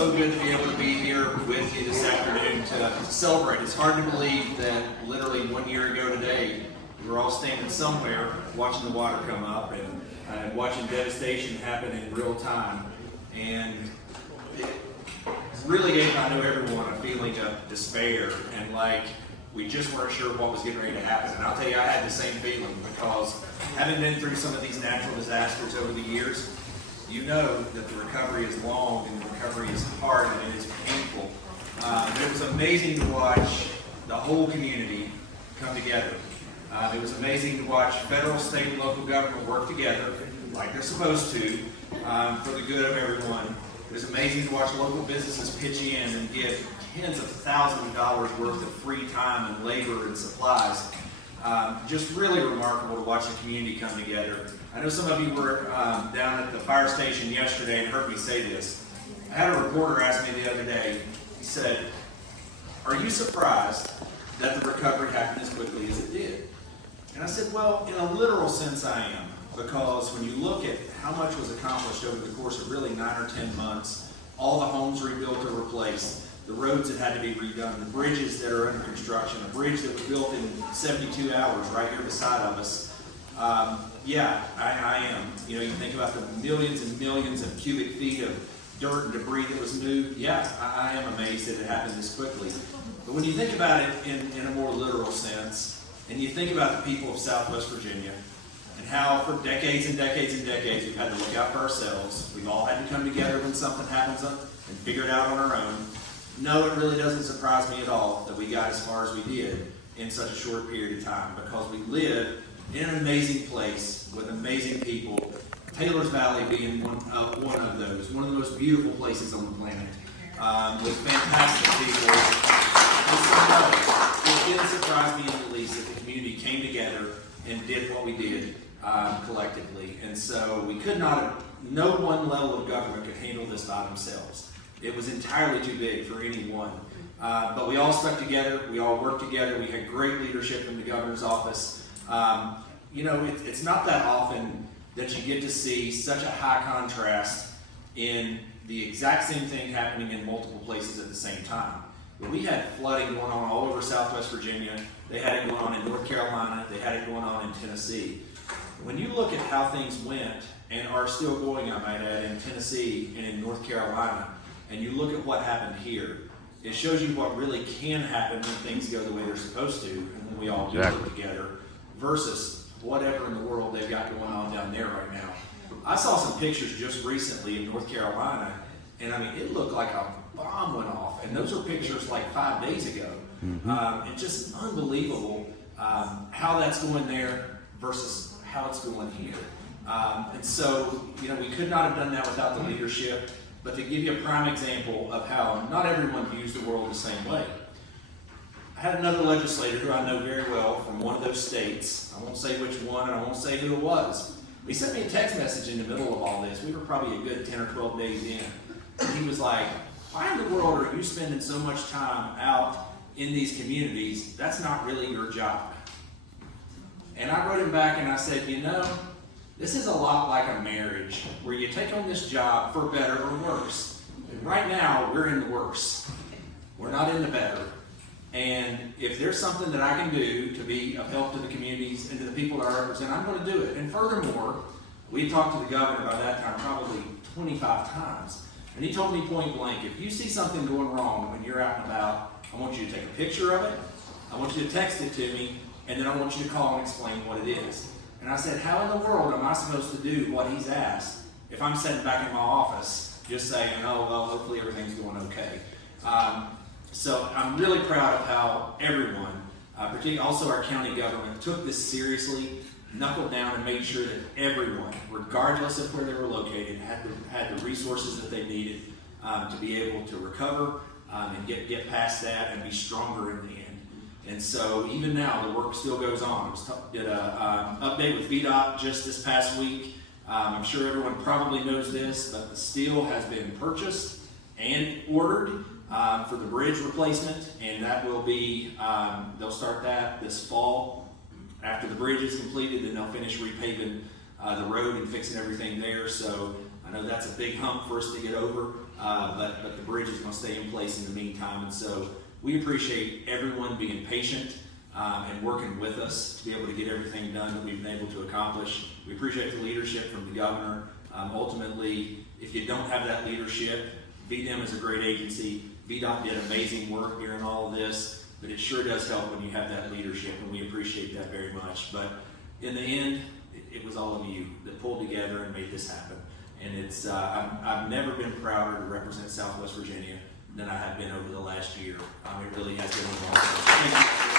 so good to be able to be here with you this afternoon to celebrate. It's hard to believe that literally 1 year ago today, we were all standing somewhere watching the water come up and watching devastation happen in real time. And it really gave, I know everyone, a feeling of despair and like we just weren't sure what was getting ready to happen. And I'll tell you, I had the same feeling because having been through some of these natural disasters over the years, you know that the recovery is long and the recovery is hard and it is painful. It was amazing to watch the whole community come together. It was amazing to watch federal, state, and local government work together like they're supposed to for the good of everyone. It was amazing to watch local businesses pitch in and give tens of thousands of dollars worth of free time and labor and supplies. Just really remarkable to watch the community come together. I know some of you were down at the fire station yesterday and heard me say this. I had a reporter ask me the other day, he said, "Are you surprised that the recovery happened as quickly as it did?" And I said, well, in a literal sense I am, because when you look at how much was accomplished over the course of really 9 or 10 months, all the homes rebuilt or replaced, the roads that had to be redone, the bridges that are under construction, a bridge that was built in 72 hours right here beside of us. Yeah, I am. You know, you think about the millions and millions of cubic feet of dirt and debris that was moved. Yeah, I am amazed that it happened this quickly. But when you think about it in a more literal sense, and you think about the people of Southwest Virginia, and how for decades and decades and decades we've had to look out for ourselves. We've all had to come together when something happens and figure it out on our own. No, it really doesn't surprise me at all that we got as far as we did in such a short period of time, because we live in an amazing place with amazing people. Taylor's Valley being one of those, one of the most beautiful places on the planet, with fantastic people. And so, no, it didn't surprise me in the least that the community came together and did what we did collectively. And so we could not have, no one level of government could handle this by themselves. It was entirely too big for any one. But we all stuck together, we all worked together, we had great leadership from the governor's office. You know, it's not that often that you get to see such a high contrast in the exact same thing happening in multiple places at the same time. We had flooding going on all over Southwest Virginia. They had it going on in North Carolina. They had it going on in Tennessee. When you look at how things went and are still going, I might add, in Tennessee and in North Carolina, and you look at what happened here, it shows you what really can happen when things go the way they're supposed to and when we all do it together versus whatever in the world they've got going on down there right now. I saw some pictures just recently in North Carolina, and I mean, it looked like a bomb went off, and those are pictures like 5 days ago. It's just unbelievable how that's going there versus how it's going here. And so, you know, we could not have done that without the leadership, but to give you a prime example of how not everyone views the world the same way. I had another legislator who I know very well from one of those states. I won't say which one, and I won't say who it was. He sent me a text message in the middle of all this. We were probably a good 10 or 12 days in. And he was like, why in the world are you spending so much time out in these communities? That's not really your job. And I wrote him back and I said, you know, this is a lot like a marriage where you take on this job for better or worse. And right now, we're in the worse. We're not in the better. And if there's something that I can do to be of help to the communities and to the people that I represent, I'm going to do it. And furthermore, we talked to the governor by that time probably 25 times. And he told me point blank, if you see something going wrong when you're out and about, I want you to take a picture of it, I want you to text it to me, and then I want you to call and explain what it is. And I said, how in the world am I supposed to do what he's asked if I'm sitting back in my office just saying, oh, well, hopefully everything's going okay. So I'm really proud of how everyone, particularly also our county government, took this seriously, knuckled down, and made sure that everyone, regardless of where they were located, had the resources that they needed to be able to recover and get past that and be stronger in the end. And so even now, the work still goes on. I did an update with VDOT just this past week. I'm sure everyone probably knows this, but the steel has been purchased and ordered for the bridge replacement, and that will be, they'll start that this fall. After the bridge is completed, then they'll finish repaving the road and fixing everything there. So I know that's a big hump for us to get over, but the bridge is going to stay in place in the meantime. And so we appreciate everyone being patient and working with us to be able to get everything done that we've been able to accomplish. We appreciate the leadership from the governor. Ultimately, if you don't have that leadership, VDEM is a great agency. VDOT did amazing work during all of this, but it sure does help when you have that leadership, and we appreciate that very much. But in the end, it was all of you that pulled together and made this happen. And it's I've never been prouder to represent Southwest Virginia than I have been over the last year. It really has been awesome. Thank you.